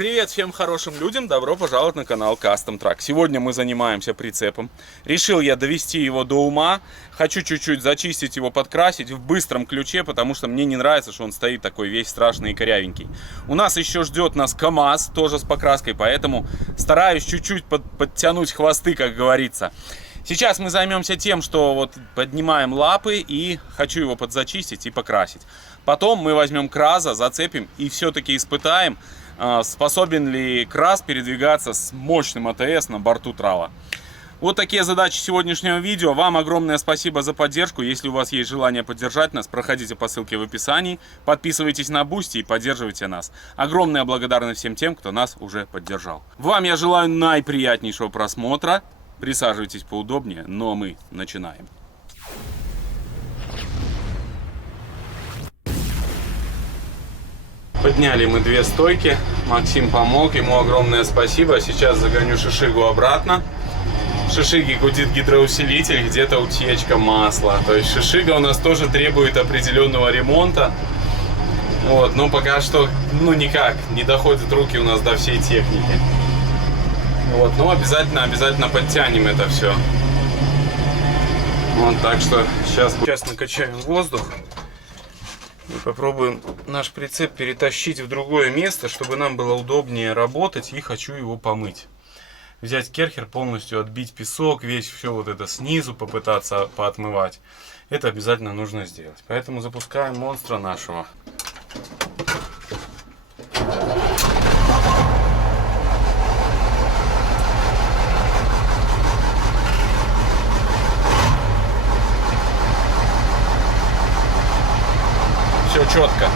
Привет всем хорошим людям, добро пожаловать на канал Custom Truck. Сегодня мы занимаемся прицепом. Решил я довести его до ума. Хочу чуть-чуть зачистить его, подкрасить в быстром ключе, потому что мне не нравится, что он стоит такой весь страшный и корявенький. У нас еще ждет нас КамАЗ, тоже с покраской, поэтому стараюсь чуть-чуть подтянуть хвосты, как говорится. Сейчас мы займемся тем, что вот поднимаем лапы и хочу его подзачистить и покрасить. Потом мы возьмем краза, зацепим и все-таки испытаем, способен ли краз передвигаться с мощным АТС на борту трала. Вот такие задачи сегодняшнего видео. Вам огромное спасибо за поддержку. Если у вас есть желание поддержать нас, проходите по ссылке в описании, подписывайтесь на Бусти и поддерживайте нас. Огромная благодарность всем тем, кто нас уже поддержал. Вам я желаю наиприятнейшего просмотра. Присаживайтесь поудобнее, но мы начинаем. Подняли мы две стойки, Максим помог, ему огромное спасибо. Сейчас загоню шишигу обратно. В шишиге гудит гидроусилитель, где-то утечка масла. То есть шишига у нас тоже требует определенного ремонта. Вот, но пока что, никак, не доходят руки у нас до всей техники. Вот, но обязательно подтянем это все. Вот, так что сейчас накачаем воздух. И попробуем наш прицеп перетащить в другое место, чтобы нам было удобнее работать. И хочу его помыть. Взять керхер, полностью отбить песок, все вот это снизу попытаться поотмывать. Это обязательно нужно сделать. Поэтому запускаем монстра нашего. Все четко.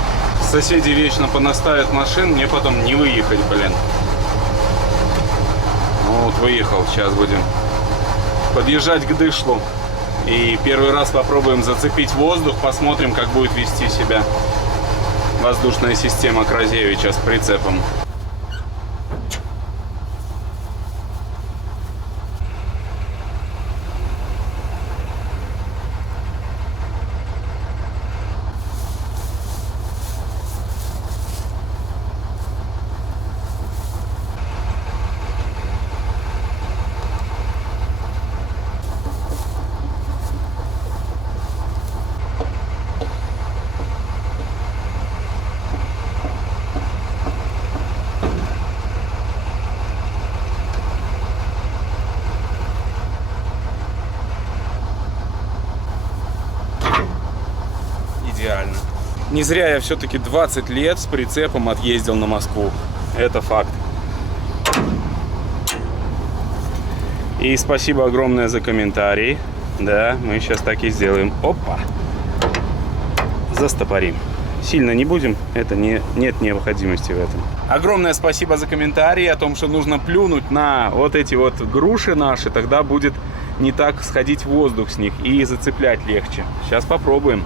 Соседи вечно понаставят машин, мне потом не выехать, блин. Ну вот выехал, сейчас будем подъезжать к дышлу. И первый раз попробуем зацепить воздух, посмотрим, как будет вести себя воздушная система Кразевича с прицепом. Идеально. Не зря я все-таки 20 лет с прицепом отъездил на Москву. Это факт. И спасибо огромное за комментарий. Да, мы сейчас так и сделаем. Опа. Застопорим. Сильно не будем, нет необходимости в этом. Огромное спасибо за комментарий о том, что нужно плюнуть на вот эти вот груши наши, тогда будет не так сходить воздух с них и зацеплять легче. Сейчас попробуем.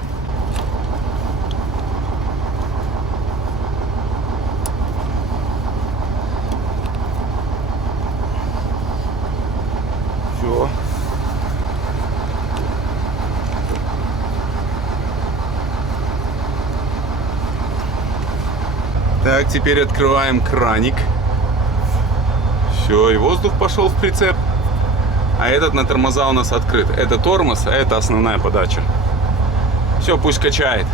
Все. Так, теперь открываем краник. Все, и воздух пошел в прицеп. А этот на тормоза у нас открыт. Это тормоз, а это основная подача. Все, пусть качает.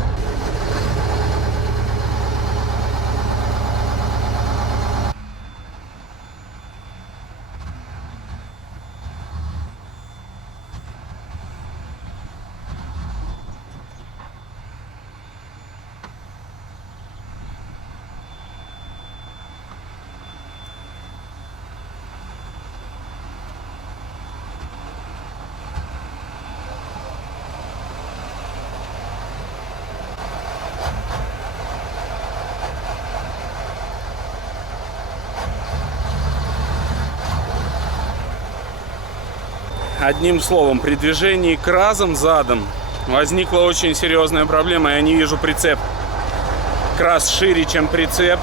Одним словом, при движении кразом задом возникла очень серьезная проблема. Я не вижу прицеп. Краз шире, чем прицеп.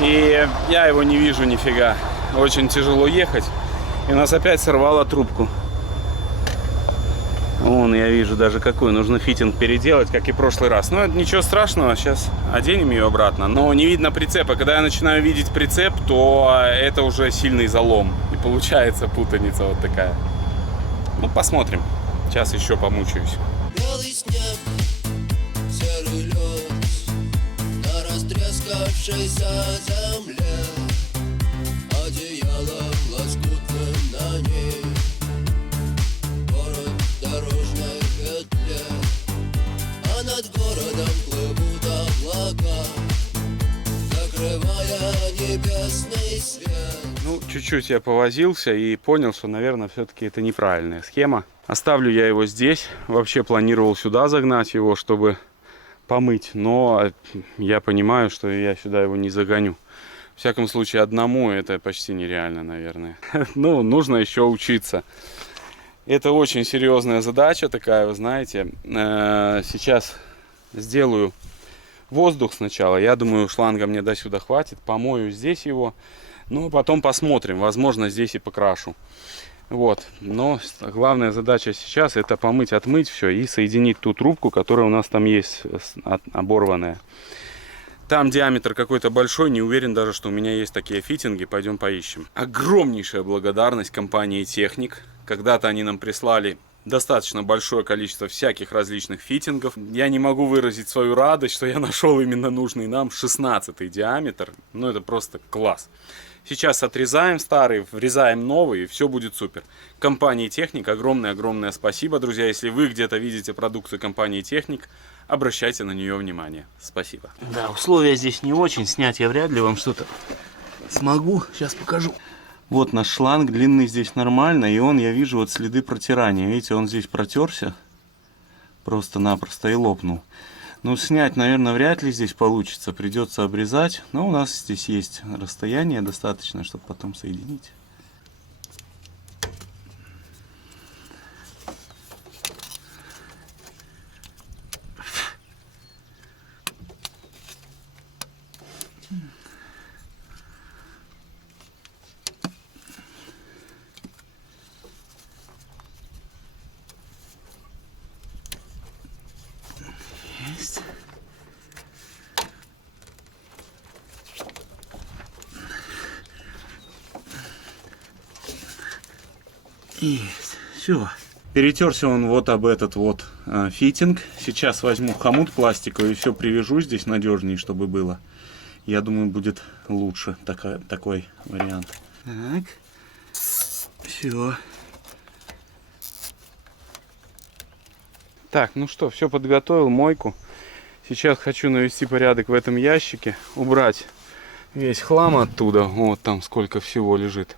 И я его не вижу нифига. Очень тяжело ехать. И у нас опять сорвало трубку. Вон вон я вижу даже какой. Нужно фитинг переделать, как и в прошлый раз. Но это ничего страшного, сейчас оденем ее обратно. Но не видно прицепа. Когда я начинаю видеть прицеп, то это уже сильный залом. И получается путаница вот такая. Ну, посмотрим. Сейчас еще помучаюсь. Белый снег, серый лед на растрескавшейся земле, одеяло лоскутным на ней, город в дорожной петле, а над городом плывут облака, закрывая небесный свет. Ну, чуть-чуть я повозился и понял, что, наверное, все-таки это неправильная схема. Оставлю я его здесь. Вообще планировал сюда загнать его, чтобы помыть. Но я понимаю, что я сюда его не загоню. В всяком случае, одному это почти нереально, наверное. Ну, нужно еще учиться. Это очень серьезная задача такая, вы знаете. Сейчас сделаю воздух сначала. Я думаю, шланга мне до сюда хватит. Помою здесь его. Ну, потом посмотрим. Возможно, здесь и покрашу. Вот. Но главная задача сейчас это помыть, отмыть все и соединить ту трубку, которая у нас там есть, оборванная. Там диаметр какой-то большой. Не уверен даже, что у меня есть такие фитинги. Пойдем поищем. Огромнейшая благодарность компании Техник. Когда-то они нам прислали достаточно большое количество всяких различных фитингов. Я не могу выразить свою радость, что я нашел именно нужный нам 16 диаметр. Ну, это просто класс. Сейчас отрезаем старый, врезаем новый, и все будет супер. Компании Техник огромное-огромное спасибо, друзья. Если вы где-то видите продукцию компании Техник, обращайте на нее внимание. Спасибо. Да, условия здесь не очень. Снять я вряд ли вам что-то смогу. Сейчас покажу. Вот наш шланг, длинный здесь нормально, и он, я вижу, вот следы протирания. Видите, он здесь протерся просто-напросто и лопнул. Ну, снять, наверное, вряд ли здесь получится. Придется обрезать. Но у нас здесь есть расстояние достаточно, чтобы потом соединить. Есть. Есть. Все. Перетерся он вот об этот вот фитинг. Сейчас возьму хомут пластиковый и все привяжу здесь надежнее, чтобы было. Я думаю, будет лучше такой вариант. Так. Все. Так, ну что, все подготовил, мойку. Сейчас хочу навести порядок в этом ящике, убрать весь хлам оттуда. Вот там сколько всего лежит.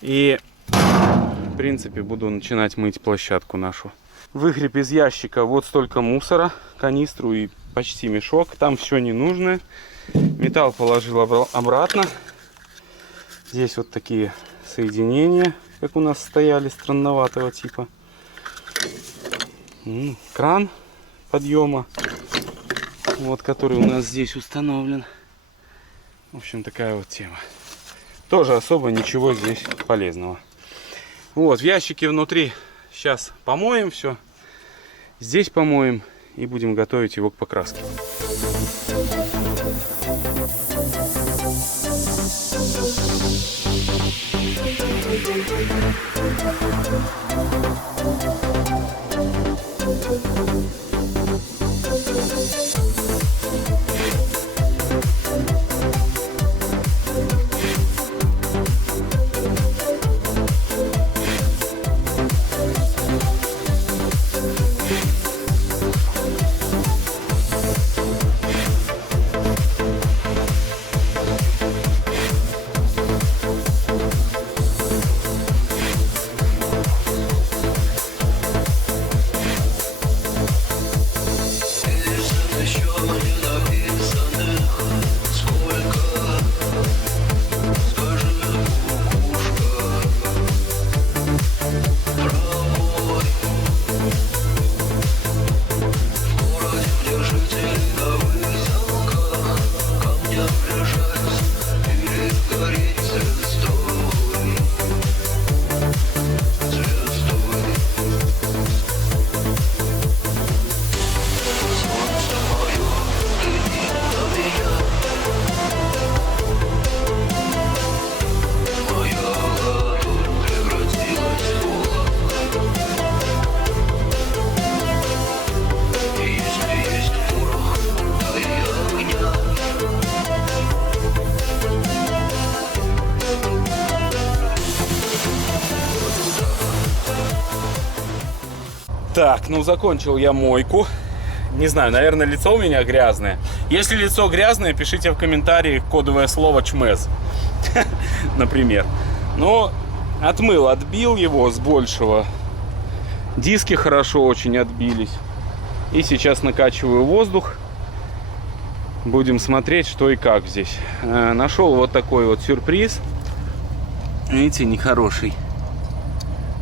И, в принципе, буду начинать мыть площадку нашу. Выгреб из ящика вот столько мусора, канистру и почти мешок. Там все ненужное. Металл положил обратно. Здесь вот такие соединения, как у нас стояли, странноватого типа. Кран подъема, вот, который у нас здесь установлен. В общем, такая вот тема. Тоже особо ничего здесь полезного. Вот, в ящике внутри сейчас помоем все. Здесь помоем и будем готовить его к покраске. Так, ну закончил я мойку. Не знаю, наверное, лицо у меня грязное. Если лицо грязное, пишите в комментариях кодовое слово «чмез». Например. Но отмыл, отбил его с большего. Диски хорошо очень отбились. И сейчас накачиваю воздух. Будем смотреть, что и как здесь. Нашел вот такой вот сюрприз. Видите, нехороший.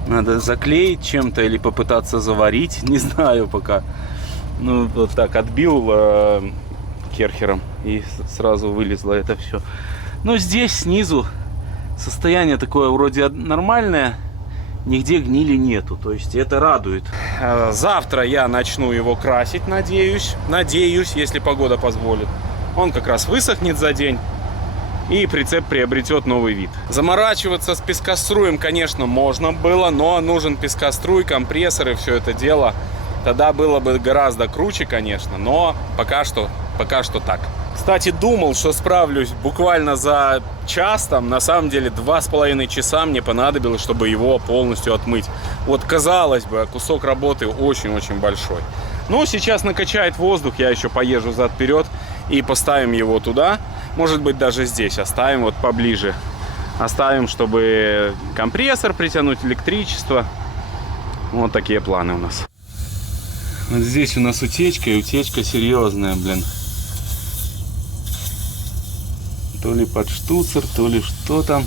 Надо заклеить чем-то или попытаться заварить. Не знаю пока. Ну, вот так отбил керхером. И сразу вылезло это все. Но здесь снизу состояние такое вроде нормальное. Нигде гнили нету. То есть это радует. Завтра я начну его красить, надеюсь. Надеюсь, если погода позволит. Он как раз высохнет за день. И прицеп приобретет новый вид. Заморачиваться с пескоструем, конечно, можно было. Но нужен пескоструй, компрессор и все это дело. Тогда было бы гораздо круче, конечно. Но пока что так. Кстати, думал, что справлюсь буквально за час. Там, на самом деле, 2,5 часа мне понадобилось, чтобы его полностью отмыть. Вот, казалось бы, кусок работы очень-очень большой. Ну, сейчас накачает воздух. Я еще поезжу зад-вперед и поставим его туда. Может быть, даже здесь оставим, вот поближе. Оставим, чтобы компрессор притянуть, электричество. Вот такие планы у нас. Вот здесь у нас утечка, и утечка серьезная, блин. То ли под штуцер, то ли что там.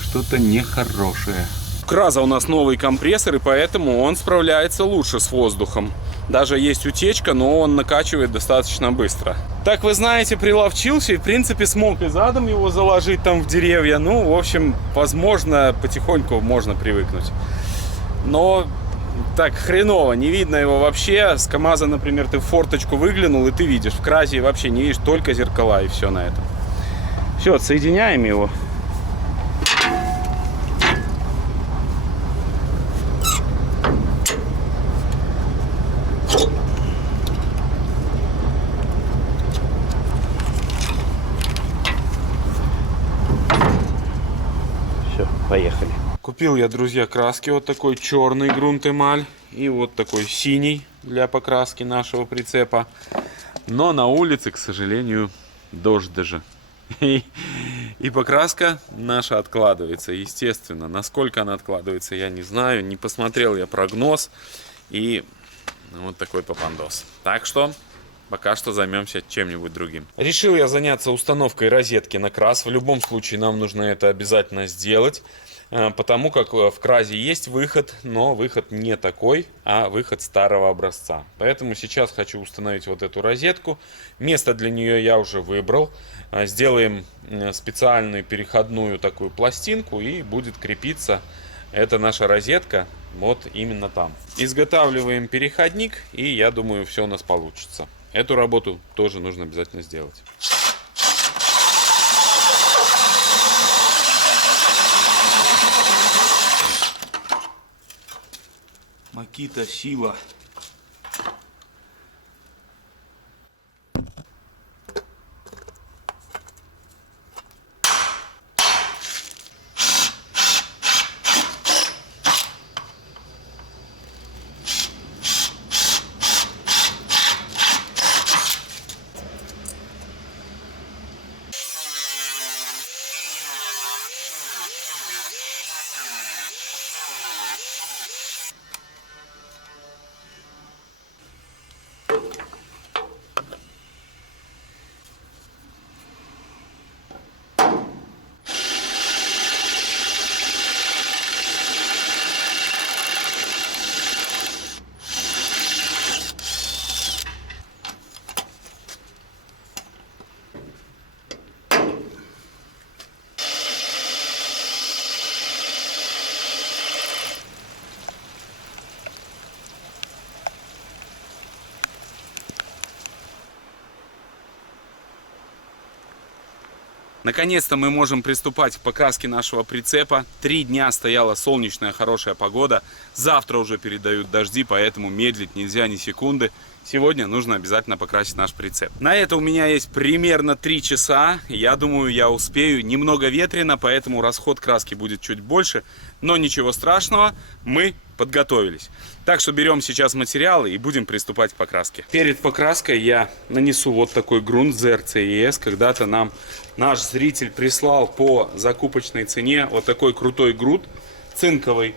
Что-то нехорошее. У Краза у нас новый компрессор, и поэтому он справляется лучше с воздухом. Даже есть утечка, но он накачивает достаточно быстро. Так, вы знаете, приловчился и, в принципе, смог и задом его заложить там в деревья. Ну, в общем, возможно, потихоньку можно привыкнуть. Но так хреново, не видно его вообще. С КамАЗа, например, ты в форточку выглянул, и ты видишь. В Кразе вообще не видишь, только зеркала, и все на этом. Все, отсоединяем его. Все, поехали. Купил я, друзья, краски. Вот такой черный грунт эмаль и вот такой синий для покраски нашего прицепа. Но на улице, к сожалению, дождь даже. И покраска наша откладывается, естественно. Насколько она откладывается, я не знаю. Не посмотрел я прогноз. И вот такой попандос. Так что пока что займемся чем-нибудь другим. Решил я заняться установкой розетки на крас. В любом случае нам нужно это обязательно сделать. Потому как в Кразе есть выход, но выход не такой, а выход старого образца. Поэтому сейчас хочу установить вот эту розетку. Место для нее я уже выбрал. Сделаем специальную переходную такую пластинку, и будет крепиться эта наша розетка вот именно там. Изготавливаем переходник, и я думаю, все у нас получится. Эту работу тоже нужно обязательно сделать. Макита сила. Наконец-то мы можем приступать к покраске нашего прицепа. 3 дня стояла солнечная хорошая погода. Завтра уже передают дожди, поэтому медлить нельзя ни секунды. Сегодня нужно обязательно покрасить наш прицеп. На это у меня есть примерно 3 часа. Я думаю, я успею. Немного ветрено, поэтому расход краски будет чуть больше. Но ничего страшного, мы подготовились. Так что берем сейчас материалы и будем приступать к покраске. Перед покраской я нанесу вот такой грунт ZRCES. Когда-то нам наш зритель прислал по закупочной цене вот такой крутой грунт цинковый.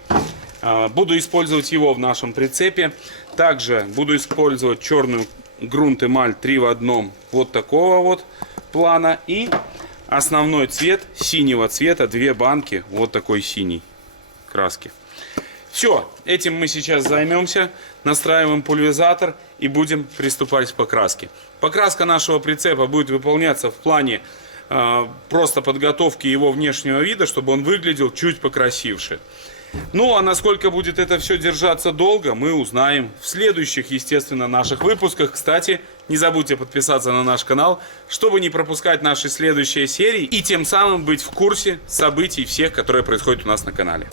Буду использовать его в нашем прицепе. Также буду использовать черную грунт эмаль 3 в 1 вот такого вот плана. И основной цвет синего цвета, 2 банки вот такой синей краски. Все, этим мы сейчас займемся, настраиваем пульверизатор и будем приступать к покраске. Покраска нашего прицепа будет выполняться в плане просто подготовки его внешнего вида, чтобы он выглядел чуть покрасивше. Ну, а насколько будет это все держаться долго, мы узнаем в следующих, естественно, наших выпусках. Кстати, не забудьте подписаться на наш канал, чтобы не пропускать наши следующие серии и тем самым быть в курсе событий всех, которые происходят у нас на канале.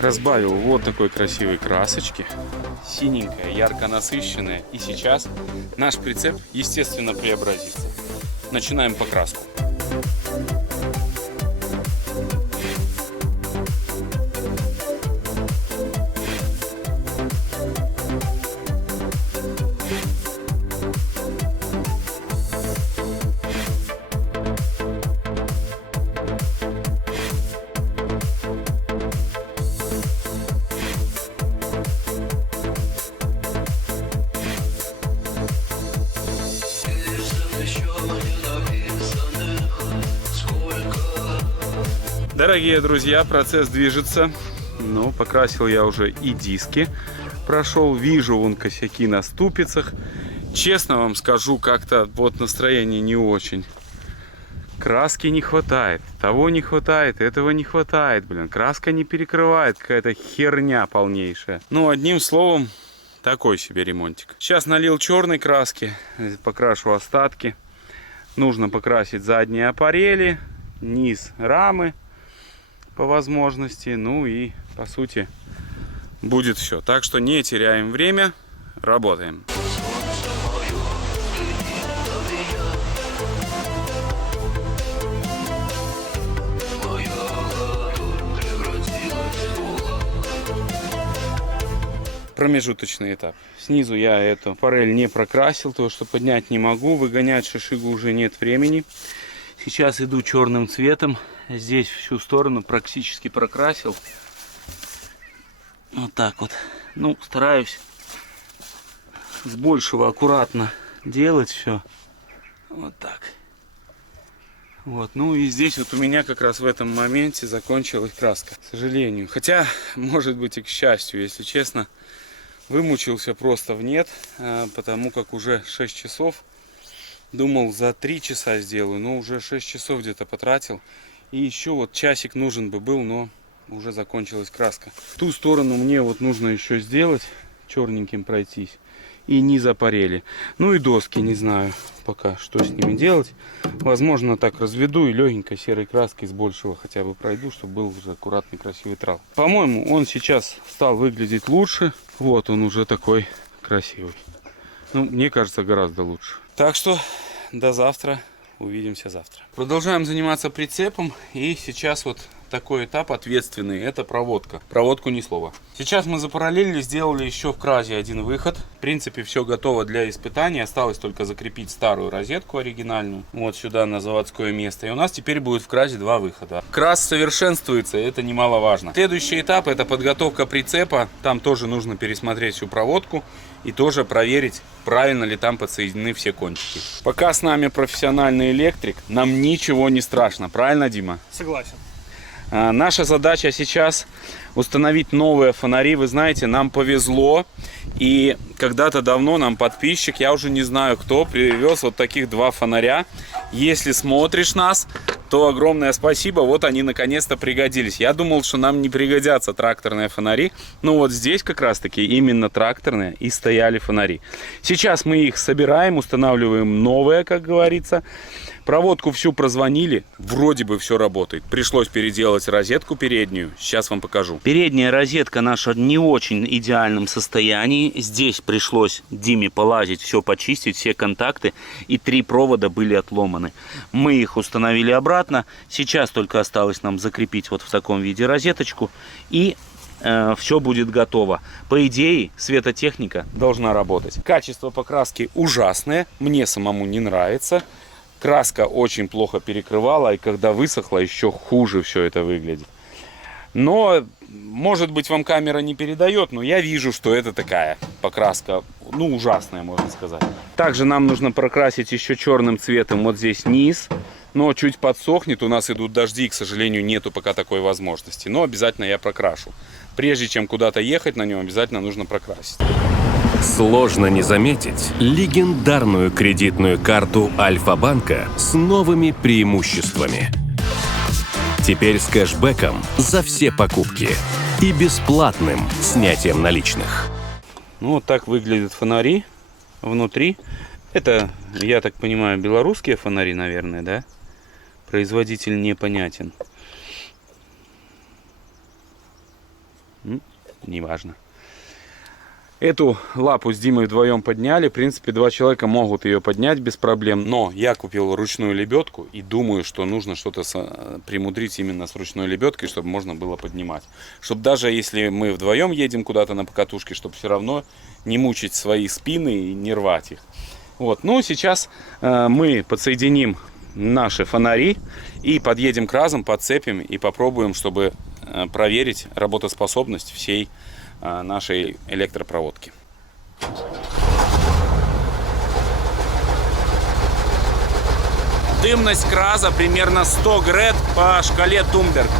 Разбавил вот такой красивой красочки, синенькая, ярко насыщенная. И сейчас наш прицеп, естественно, преобразится. Начинаем покраску. Дорогие друзья, процесс движется. Ну, покрасил я уже и диски. Прошел, вижу вон косяки на ступицах. Честно вам скажу, как-то вот настроение не очень. Краски не хватает, того не хватает, этого не хватает, блин. Краска не перекрывает, какая-то херня полнейшая. Ну, одним словом, такой себе ремонтик. Сейчас налил черной краски, покрашу остатки. Нужно покрасить задние аппарели, низ рамы по возможности. Ну и по сути будет все. Так что не теряем время, работаем. Промежуточный этап. Снизу я эту форель не прокрасил, то что поднять не могу, выгонять шишигу уже нет времени. Сейчас иду черным цветом. Здесь всю сторону практически прокрасил. Вот так вот. Ну, стараюсь с большего аккуратно делать все. Вот так. Вот. Ну и здесь вот у меня как раз в этом моменте закончилась краска. К сожалению. Хотя, может быть и к счастью, если честно, вымучился просто в нет. Потому как уже 6 часов. Думал, за 3 часа сделаю, но уже 6 часов где-то потратил. И еще вот часик нужен бы был, но уже закончилась краска. Ту сторону мне вот нужно еще сделать, черненьким пройтись. И низ аппарели. Ну и доски, не знаю пока, что с ними делать. Возможно, так разведу и легенькой серой краской с большего хотя бы пройду, чтобы был уже аккуратный, красивый трал. По-моему, он сейчас стал выглядеть лучше. Вот он уже такой красивый. Ну, мне кажется, гораздо лучше. Так что до завтра. Увидимся завтра. Продолжаем заниматься прицепом. И сейчас вот такой этап ответственный. Это проводка. Проводку ни слова. Сейчас мы запараллелили, сделали еще в кразе один выход. В принципе, все готово для испытаний. Осталось только закрепить старую розетку оригинальную. Вот сюда на заводское место. И у нас теперь будет в кразе 2 выхода. Краз совершенствуется, это немаловажно. Следующий этап — это подготовка прицепа. Там тоже нужно пересмотреть всю проводку. И тоже проверить, правильно ли там подсоединены все кончики. Пока с нами профессиональный электрик, нам ничего не страшно. Правильно, Дима? Согласен. Наша задача сейчас установить новые фонари. Вы знаете, нам повезло. И когда-то давно нам подписчик, я уже не знаю кто, привез вот таких 2 фонаря. Если смотришь нас, то огромное спасибо. Вот они наконец-то пригодились. Я думал, что нам не пригодятся тракторные фонари. Но вот здесь как раз таки именно тракторные и стояли фонари. Сейчас мы их собираем, устанавливаем новые, как говорится. Проводку всю прозвонили, вроде бы все работает. Пришлось переделать розетку переднюю, сейчас вам покажу. Передняя розетка наша в не очень идеальном состоянии. Здесь пришлось Диме полазить, все почистить, все контакты, и 3 провода были отломаны. Мы их установили обратно. Сейчас только осталось нам закрепить вот в таком виде розеточку, и все будет готово. По идее, светотехника должна работать. Качество покраски ужасное, мне самому не нравится. Краска очень плохо перекрывала, и когда высохла, еще хуже все это выглядит. Но, может быть, вам камера не передает, но я вижу, что это такая покраска, ну, ужасная, можно сказать. Также нам нужно прокрасить еще черным цветом вот здесь низ. Но чуть подсохнет, у нас идут дожди, и, к сожалению, нету пока такой возможности. Но обязательно я прокрашу. Прежде чем куда-то ехать на нем, обязательно нужно прокрасить. Сложно не заметить легендарную кредитную карту Альфа-банка с новыми преимуществами. Теперь с кэшбэком за все покупки и бесплатным снятием наличных. Ну, вот так выглядят фонари внутри. Это, я так понимаю, белорусские фонари, наверное, да? Производитель непонятен. Неважно. Эту лапу с Димой вдвоем подняли. В принципе, 2 человека могут ее поднять без проблем. Но я купил ручную лебедку и думаю, что нужно что-то примудрить именно с ручной лебедкой, чтобы можно было поднимать. Чтобы даже если мы вдвоем едем куда-то на покатушке, чтобы все равно не мучить свои спины и не рвать их. Вот. Ну, сейчас мы подсоединим наши фонари и подъедем к разам, подцепим и попробуем, чтобы проверить работоспособность всей нашей электропроводки. Дымность краза примерно 100 грет по шкале Тумберг.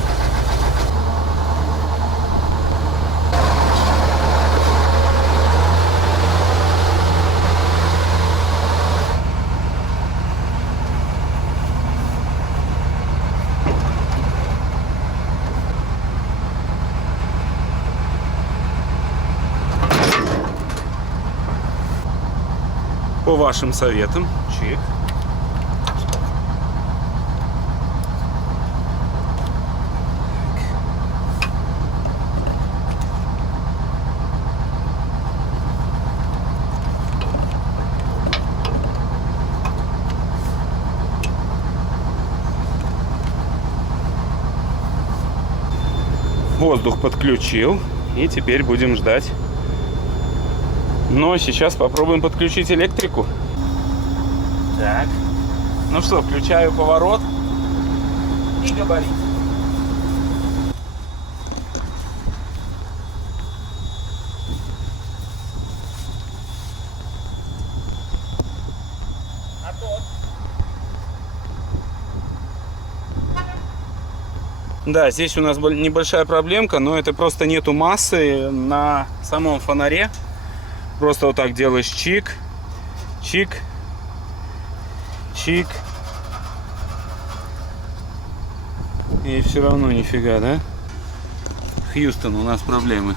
По вашим советам. Чик. Воздух подключил. И теперь будем ждать. Но сейчас попробуем подключить электрику. Так. Ну что, включаю поворот и габарит. Да, здесь у нас небольшая проблемка, но это просто нету массы на самом фонаре. Просто вот так делаешь чик, чик, чик. И все равно нифига, да? Хьюстон, у нас проблемы.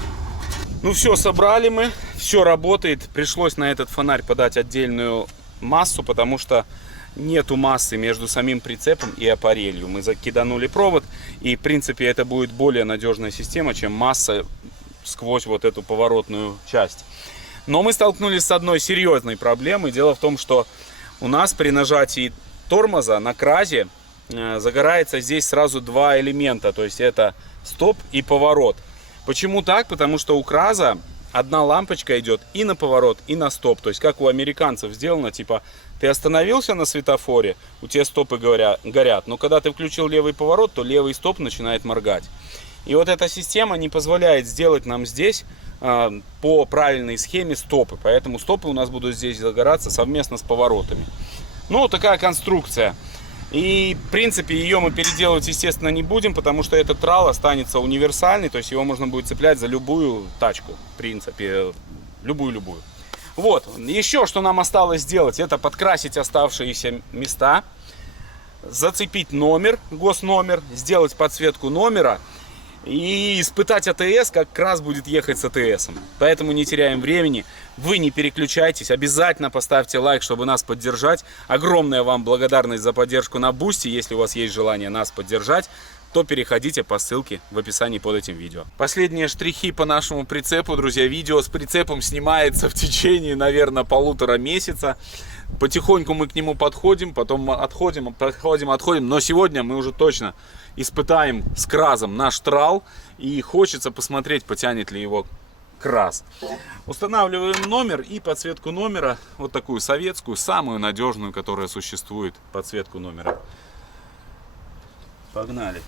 Ну все, собрали мы, все работает. Пришлось на этот фонарь подать отдельную массу, потому что нету массы между самим прицепом и аппарелью. Мы закиданули провод, и в принципе это будет более надежная система, чем масса сквозь вот эту поворотную часть. Но мы столкнулись с одной серьезной проблемой. Дело в том, что у нас при нажатии тормоза на кразе загорается здесь сразу 2 элемента. То есть это стоп и поворот. Почему так? Потому что у краза одна лампочка идет и на поворот, и на стоп. То есть как у американцев сделано, типа ты остановился на светофоре, у тебя стопы горят. Но когда ты включил левый поворот, то левый стоп начинает моргать. И вот эта система не позволяет сделать нам здесь по правильной схеме стопы. Поэтому стопы у нас будут здесь загораться совместно с поворотами. Ну, такая конструкция. И, в принципе, ее мы переделывать, естественно, не будем, потому что этот трал останется универсальный. То есть его можно будет цеплять за любую тачку. В принципе, любую-любую. Вот. Еще что нам осталось сделать, это подкрасить оставшиеся места. Зацепить номер, госномер, сделать подсветку номера. И испытать АТС как раз будет ехать с АТСом. Поэтому не теряем времени. Вы не переключайтесь. Обязательно поставьте лайк, чтобы нас поддержать. Огромная вам благодарность за поддержку на Бусти. Если у вас есть желание нас поддержать, то переходите по ссылке в описании под этим видео. Последние штрихи по нашему прицепу, друзья. Видео с прицепом снимается в течение, наверное, 1,5 месяца. Потихоньку мы к нему подходим, потом отходим. Но сегодня мы уже точно испытаем с КРАЗом наш трал. И хочется посмотреть, потянет ли его КРАЗ. Устанавливаем номер и подсветку номера. Вот такую советскую, самую надежную, которая существует. Подсветку номера. Погнали.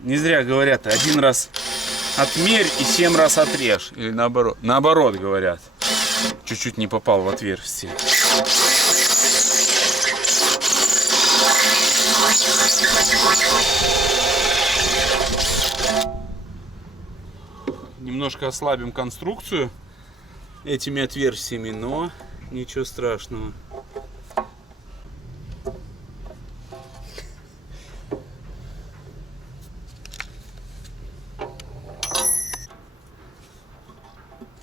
Не зря говорят, 1 раз отмерь и 7 раз отрежь. Или наоборот. Наоборот говорят. Чуть-чуть не попал в отверстие. Немножко ослабим конструкцию этими отверстиями, но ничего страшного.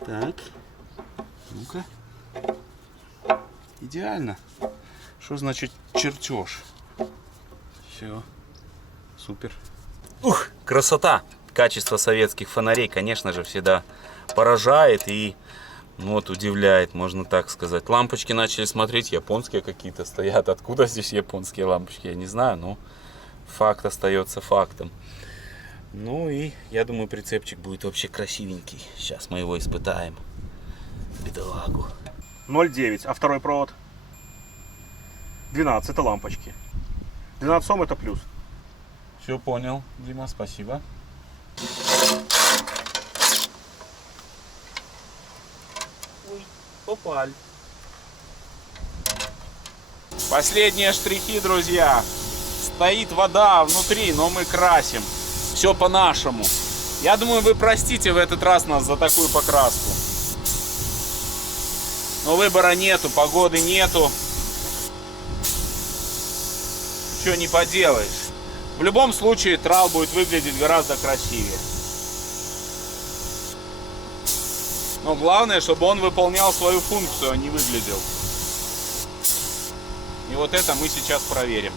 Так, ну-ка. Идеально. Что значит чертеж? Все, супер. Ух, красота! Качество советских фонарей, конечно же, всегда поражает и вот удивляет, можно так сказать. Лампочки начали смотреть, японские какие-то стоят. Откуда здесь японские лампочки, я не знаю, но факт остается фактом. Ну и я думаю, прицепчик будет вообще красивенький. Сейчас мы его испытаем. Бедолагу. 0,9, а второй провод 12, это лампочки. 12 Ом это плюс. Все понял, Дима, спасибо. Ой, попали. Последние штрихи, друзья. Стоит вода внутри, но мы красим. Все по-нашему. Я думаю, вы простите в этот раз нас за такую покраску. Но выбора нету, погоды нету. Ничего не поделаешь. В любом случае трал будет выглядеть гораздо красивее. Но главное, чтобы он выполнял свою функцию, а не выглядел. И вот это мы сейчас проверим.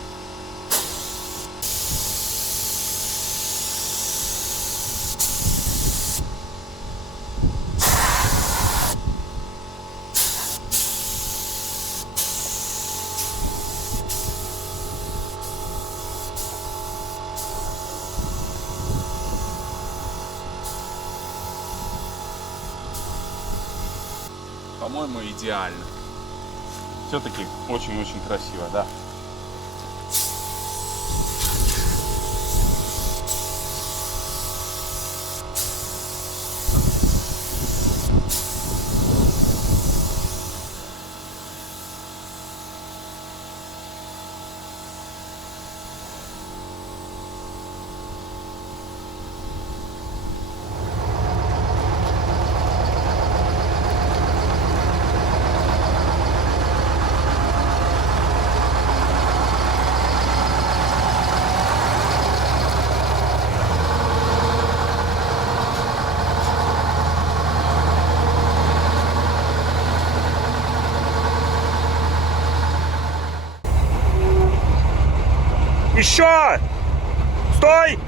По-моему, идеально. Все-таки очень-очень красиво, да. Еще! Стой!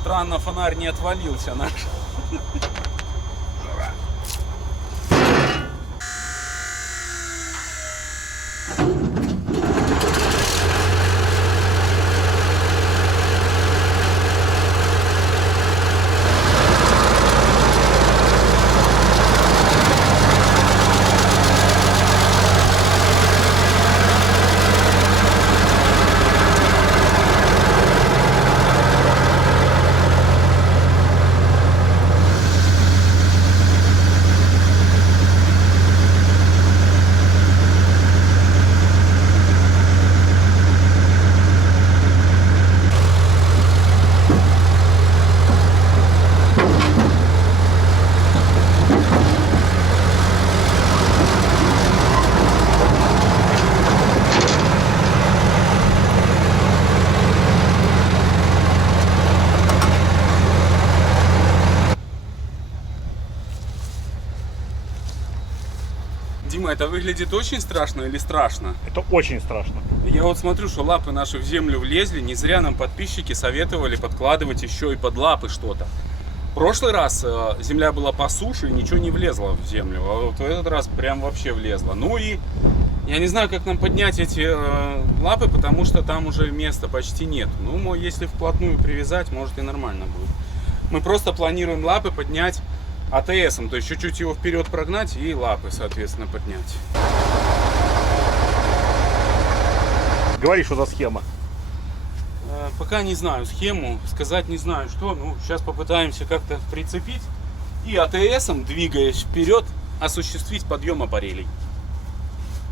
Странно, фонарь не отвалился наш. это выглядит очень страшно или страшно? Это очень страшно. Я вот смотрю, что лапы наши в землю влезли. Не зря нам подписчики советовали подкладывать еще и под лапы что-то. В прошлый раз земля была по суше и ничего не влезло в землю. А вот в этот раз прям вообще влезло. Ну и я не знаю, как нам поднять эти лапы, потому что там уже места почти нет. Ну, если вплотную привязать, может и нормально будет. Мы просто планируем лапы поднять АТСом, то есть чуть-чуть его вперед прогнать и лапы, соответственно, поднять. Говори, что за схема. Пока не знаю схему, сказать не знаю что. Ну, сейчас попытаемся как-то прицепить и АТСом, двигаясь вперед, осуществить подъем аппарелей.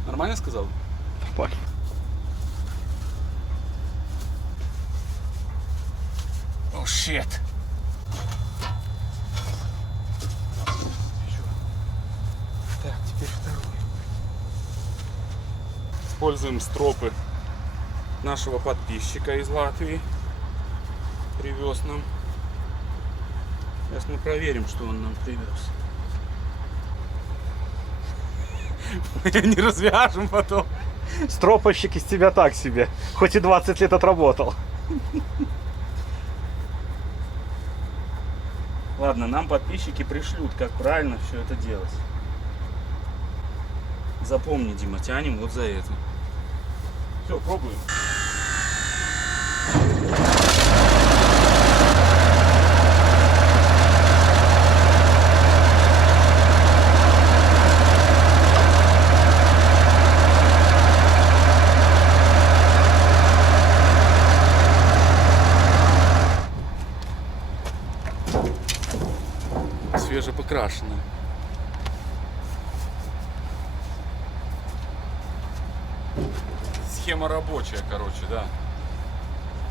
Нормально сказал? Нормально. О, щет. Так, теперь второй. Используем стропы нашего подписчика из Латвии. Привез нам. Сейчас мы проверим, что он нам привез. Мы не развяжем потом. Стропольщик из тебя так себе. Хоть и 20 лет отработал. Ладно, нам подписчики пришлют, как правильно все это делать. Запомни, Дима, тянем вот за это. Все, пробуем. Свежепокрашенная. Схема рабочая, короче, да.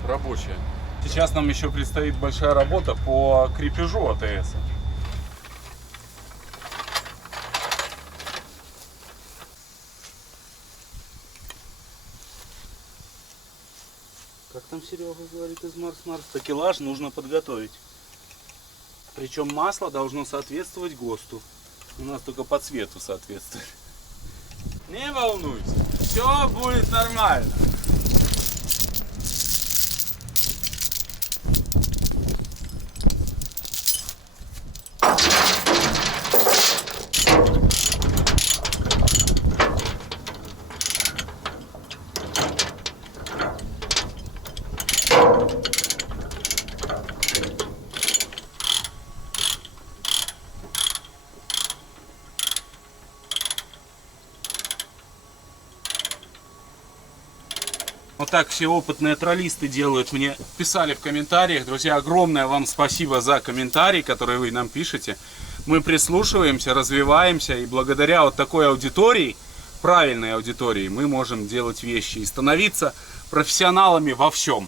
Рабочая. Сейчас нам еще предстоит большая работа по крепежу АТС. Как там Серега говорит из Марс-Марс? Такелаж нужно подготовить. Причем масло должно соответствовать ГОСТу. У нас только по цвету соответствует. Не волнуйся, все будет нормально. Вот так все опытные троллисты делают. Мне писали в комментариях. Друзья, огромное вам спасибо за комментарии, которые вы нам пишете. Мы прислушиваемся, развиваемся. И благодаря вот такой аудитории, правильной аудитории, мы можем делать вещи и становиться профессионалами во всем.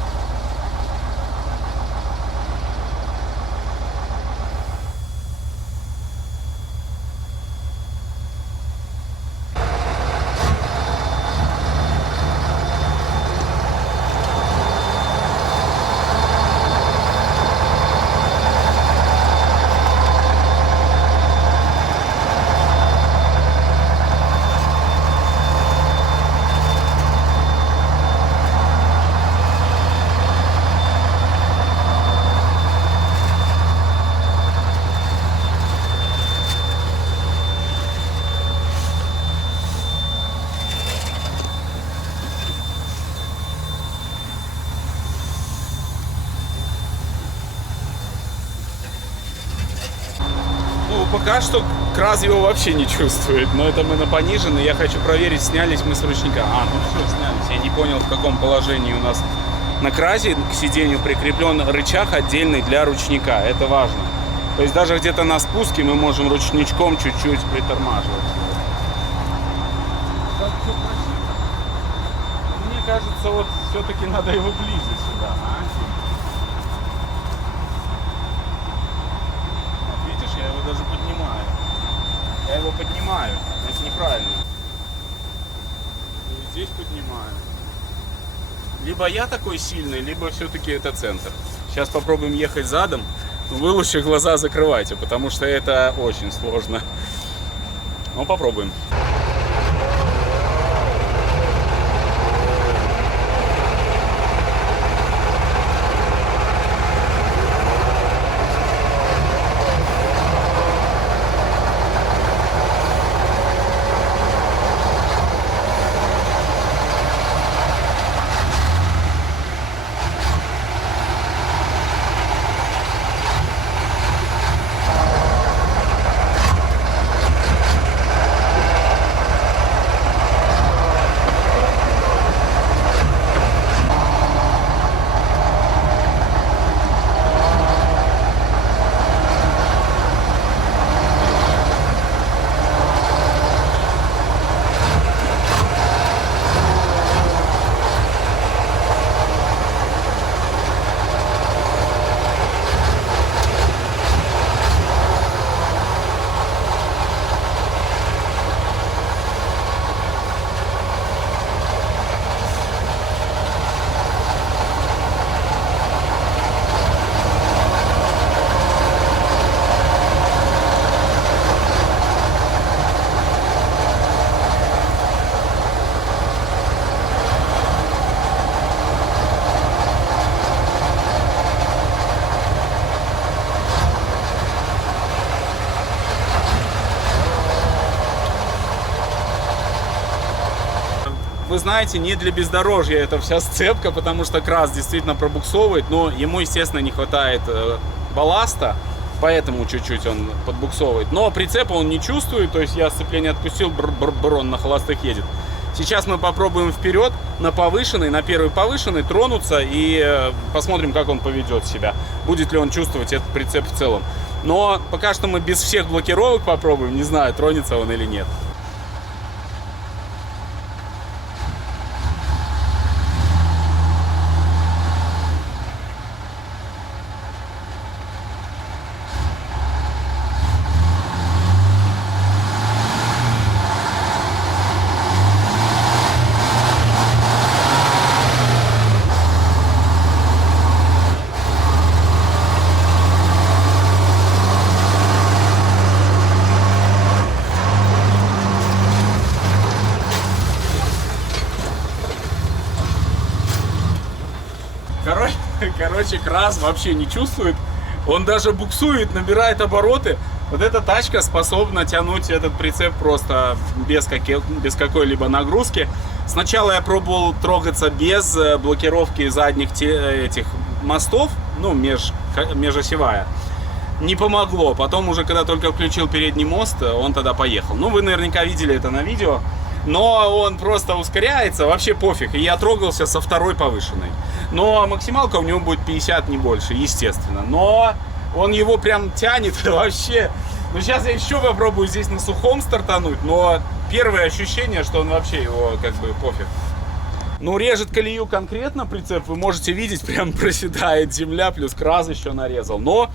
Пока что краз его вообще не чувствует, но это мы на пониженной. Я хочу проверить, снялись мы с ручника. А, ну все, снялись. Я не понял, в каком положении у нас на кразе к сиденью прикреплен рычаг отдельный для ручника. Это важно. То есть даже где-то на спуске мы можем ручничком чуть-чуть притормаживать. Так все красиво. Мне кажется, вот все-таки надо его ближе сюда. Видишь, я его даже поднимаю. Я его поднимаю. Это неправильно. И здесь поднимаю. Либо я такой сильный, либо все-таки это центр. Сейчас попробуем ехать задом. Вы лучше глаза закрывайте, потому что это очень сложно. Ну, попробуем. вы знаете, не для бездорожья эта вся сцепка, потому что крас действительно пробуксовывает, но ему, естественно, не хватает балласта, поэтому чуть-чуть он подбуксовывает. Но прицепа он не чувствует, то есть я сцепление отпустил, он на холостых едет. Сейчас мы попробуем вперед на повышенный, на первый повышенный тронуться и посмотрим, как он поведет себя. Будет ли он чувствовать этот прицеп в целом. Но пока что мы без всех блокировок попробуем, не знаю, тронется он или нет. Короче, крас вообще не чувствует. Он даже буксует, набирает обороты. Вот эта тачка способна тянуть этот прицеп просто без какой-либо нагрузки. Сначала я пробовал трогаться без блокировки задних этих мостов, ну, межосевая. Не помогло. Потом уже, когда только включил передний мост, он тогда поехал. Ну, вы наверняка видели это на видео. Но он просто ускоряется, вообще пофиг. И я трогался со второй повышенной. Но максималка у него будет 50, не больше, естественно. Но он его прям тянет вообще. Ну, сейчас я еще попробую здесь на сухом стартануть. Но первое ощущение, что он вообще его как бы пофиг. Ну, режет колею конкретно прицеп. Вы можете видеть, прям проседает земля. Плюс краз еще нарезал. Но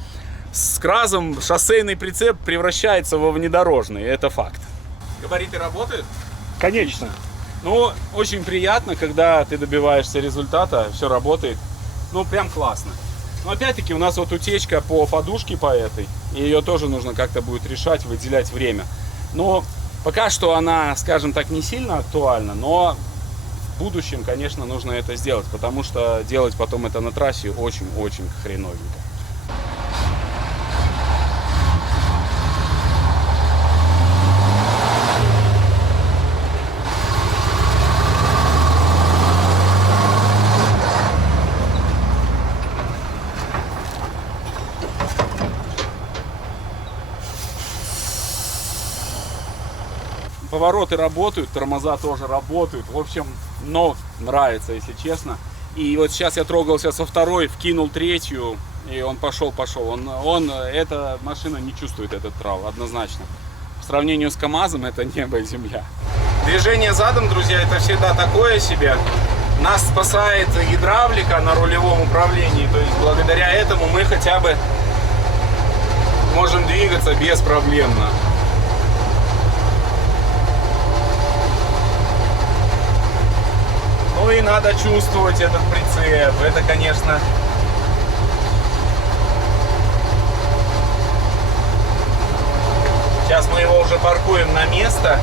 с кразом шоссейный прицеп превращается во внедорожный. Это факт. Габариты работают? Конечно. Ну, очень приятно, когда ты добиваешься результата, все работает. Ну, прям классно. Но опять-таки у нас вот утечка по подушке по этой. И ее тоже нужно как-то будет решать, выделять время. Но пока что она, скажем так, не сильно актуальна. Но в будущем, конечно, нужно это сделать. Потому что делать потом это на трассе очень-очень хреновенько. Повороты работают, тормоза тоже работают. В общем, но нравится, если честно. И вот сейчас я трогался со второй, вкинул третью, и он пошел. Эта машина не чувствует этот трал, однозначно. В сравнении с КАМАЗом это небо и земля. Движение задом, друзья, это всегда такое себе. Нас спасает гидравлика на рулевом управлении. То есть благодаря этому мы хотя бы можем двигаться беспроблемно. Ну и надо чувствовать этот прицеп. Это, конечно... Сейчас мы его уже паркуем на место.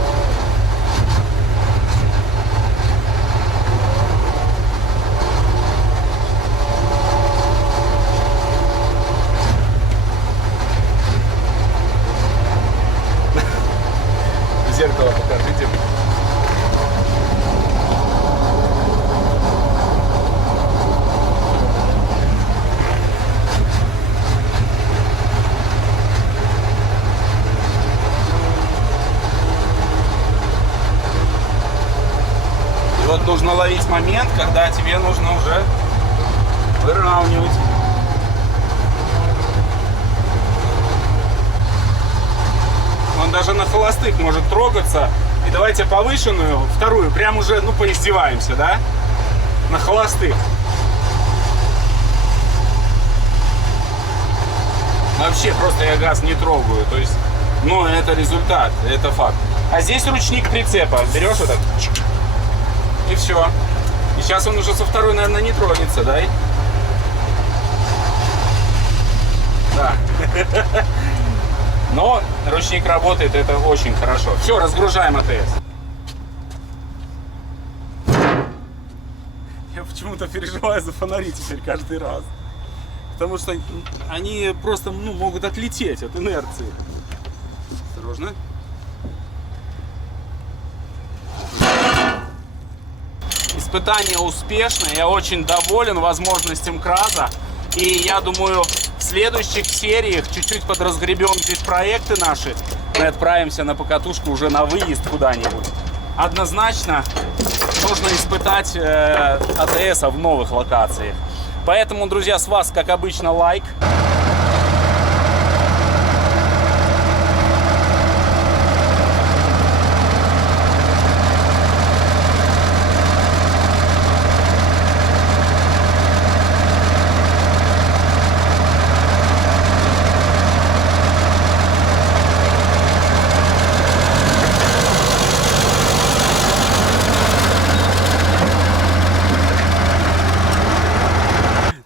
В зеркало покажите. Нужно ловить момент, когда тебе нужно уже выравнивать. Он даже на холостых может трогаться. И давайте повышенную, вторую, прям уже, ну, поиздеваемся, да? На холостых. Вообще просто я газ не трогаю. То есть, ну, это результат, это факт. А здесь ручник прицепа. Берешь вот так. И все. И сейчас он уже со второй, наверное, не тронется, да? Да. Но ручник работает, это очень хорошо. Все, разгружаем АТС. Я почему-то переживаю за фонари теперь каждый раз. Потому что они просто, ну, могут отлететь от инерции. Осторожно. Испытание успешно, я очень доволен возможностям КРАЗа. И я думаю, в следующих сериях чуть-чуть подразгребем здесь проекты наши. Мы отправимся на покатушку уже на выезд куда-нибудь. Однозначно нужно испытать АТС в новых локациях. Поэтому, друзья, с вас, как обычно, лайк.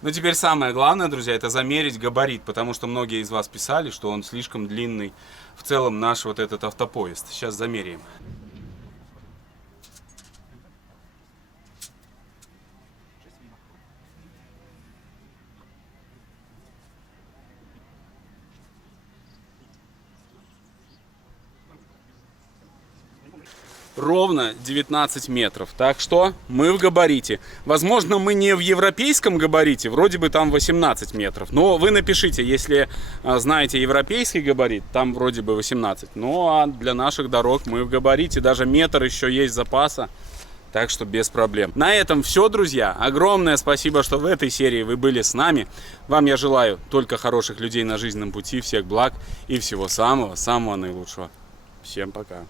Ну, теперь самое главное, друзья, это замерить габарит, потому что многие из вас писали, что он слишком длинный в целом наш вот этот автопоезд. Сейчас замеряем. Ровно 19 метров. Так что мы в габарите. Возможно, мы не в европейском габарите, вроде бы там 18 метров. Но вы напишите, если знаете европейский габарит, там вроде бы 18. Ну а для наших дорог мы в габарите, даже метр еще есть запаса. Так что без проблем. На этом все, друзья. Огромное спасибо, что в этой серии вы были с нами. Вам я желаю только хороших людей на жизненном пути, всех благ и всего самого-самого наилучшего. Всем пока.